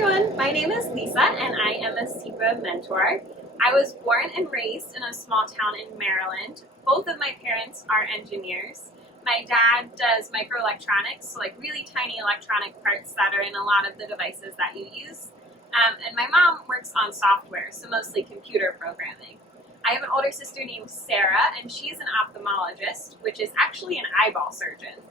everyone, my name is Lisa and I am a SEPA mentor. I was born and raised in a small town in Maryland. Both of my parents are engineers. My dad does microelectronics, so like really tiny electronic parts that are in a lot of the devices that you use. And my mom works on software, so mostly computer programming. I have an older sister named Sarah, and she's an ophthalmologist, which is actually an eyeball surgeon.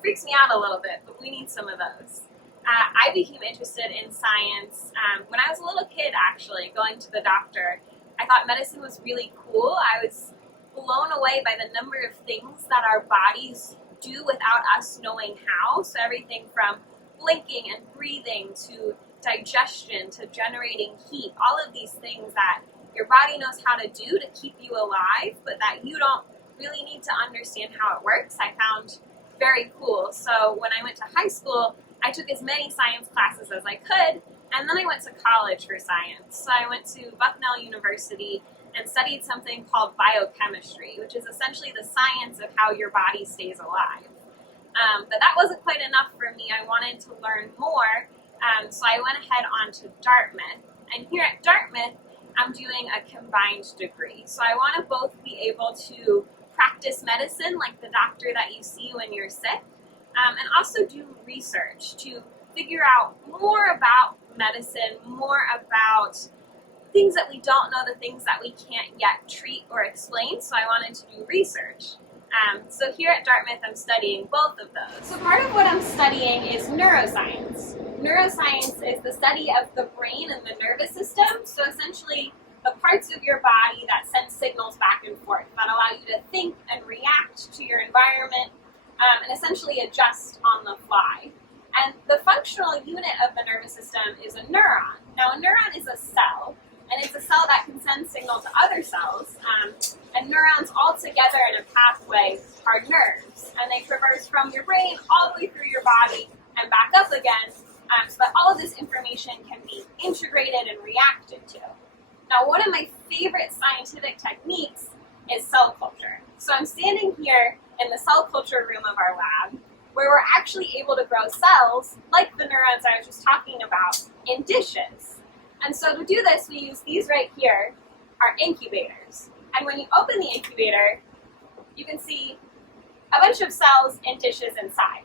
Freaks me out a little bit, but we need some of those. I became interested in science when I was a little kid, actually, going to the doctor. I thought medicine was really cool. I was blown away by the number of things that our bodies do without us knowing how. So everything from blinking and breathing to digestion to generating heat, all of these things that your body knows how to do to keep you alive, but that you don't really need to understand how it works, I found very cool. So when I went to high school, I took as many science classes as I could, and then I went to college for science. So I went to Bucknell University and studied something called biochemistry, which is essentially the science of how your body stays alive. But that wasn't quite enough for me. I wanted to learn more, so I went ahead on to Dartmouth. And here at Dartmouth, I'm doing a combined degree. So I want to both be able to practice medicine like the doctor that you see when you're sick, and also do research to figure out more about medicine, more about things that we don't know, the things that we can't yet treat or explain. So I wanted to do research. So here at Dartmouth, I'm studying both of those. So part of what I'm studying is neuroscience. Neuroscience is the study of the brain and the nervous system. So essentially, the parts of your body that send signals back and forth that allow you to think and react to your environment and essentially adjust on the fly. And the functional unit of the nervous system is a neuron. Now, a neuron is a cell, and it's a cell that can send signal to other cells. And neurons all together in a pathway are nerves, and they traverse from your brain all the way through your body and back up again, so that all of this information can be integrated and reacted to. Now, one of my favorite scientific techniques is cell culture. So I'm standing here in the cell culture room of our lab, where we're actually able to grow cells, like the neurons I was just talking about, in dishes. And so to do this, we use these right here, our incubators. And when you open the incubator, you can see a bunch of cells in dishes inside.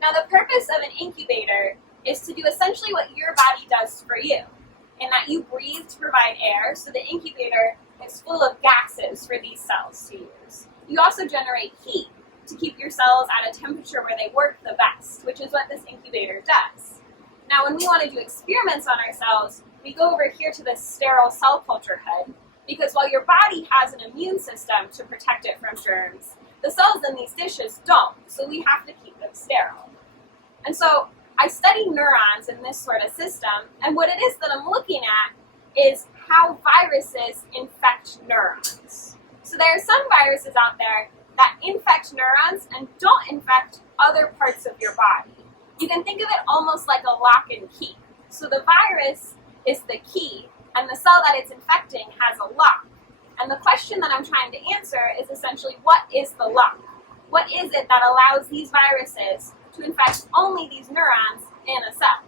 Now, the purpose of an incubator is to do essentially what your body does for you, in that you breathe to provide air, so the incubator is full of gases for these cells to use. You also generate heat to keep your cells at a temperature where they work the best, which is what this incubator does. Now, when we want to do experiments on our cells, we go over here to this sterile cell culture hood, because while your body has an immune system to protect it from germs, the cells in these dishes don't, so we have to keep them sterile. And so I study neurons in this sort of system, and what it is that I'm looking at is how viruses infect neurons. So there are some viruses out there that infect neurons and don't infect other parts of your body. You can think of it almost like a lock and key. So the virus is the key, and the cell that it's infecting has a lock. And the question that I'm trying to answer is essentially, what is the lock? What is it that allows these viruses to infect only these neurons in a cell?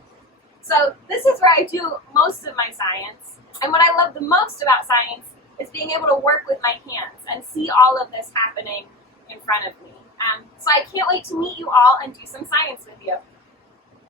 So this is where I do most of my science. And what I love the most about science is being able to work with my hands and see all of this happening in front of me. So I can't wait to meet you all and do some science with you.